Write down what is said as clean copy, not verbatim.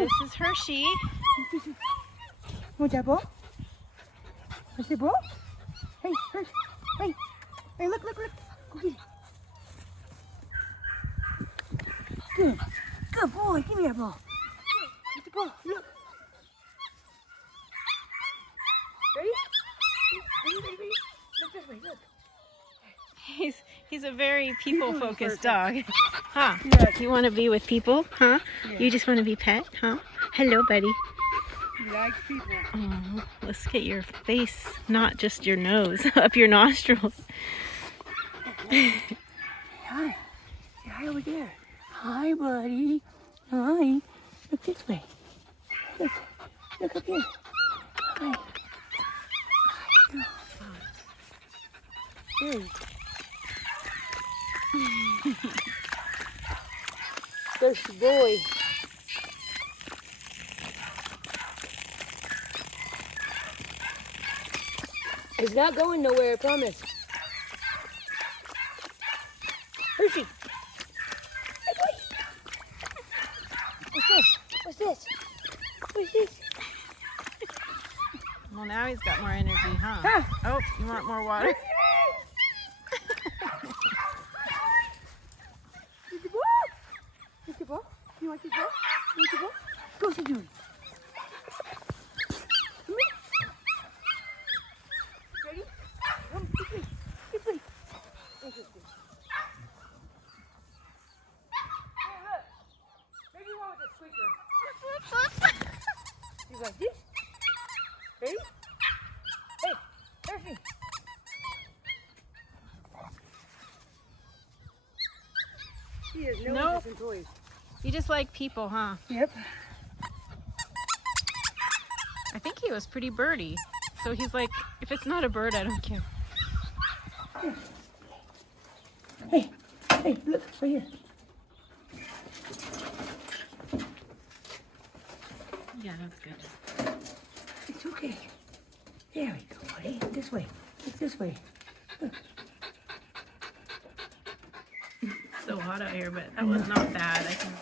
This is Hershey. Want that ball? What's the ball? Hey, Hershey. Hey. Hey, look. Go get it. Good. Good boy. Give me that ball. Get the ball. Look. Ready? Ready? Look this way. Look. He's a very people-focused dog. Huh? Yes. You want to be with people? Huh? Yeah. You just want to be pet? Huh? Hello, buddy. He likes people. Oh, let's get your face, not just your nose, up your nostrils. Hi. Hi over there. Hi, buddy. Hi. Look this way. Look up here. Hi. There you go. Thirsty boy. He's not going nowhere, I promise. Hershey. Hey, boy. What's this? Well, now he's got more energy, huh? Oh, you want more water? Take the ball. You want the ball? Go, what you doing? Come here. Ready? Come, get free. Interesting. Hey, look. Maybe one with a squeaker. You like this? Ready? Hey, Hershey. He has no interest in toys. You just like people, huh? Yep. I think he was pretty birdy. So he's like, if it's not a bird, I don't care. Hey, look, right here. Yeah, that's good. It's okay. There we go, buddy. This way. Look this way. Look. It's so hot out here, but that was not bad. I can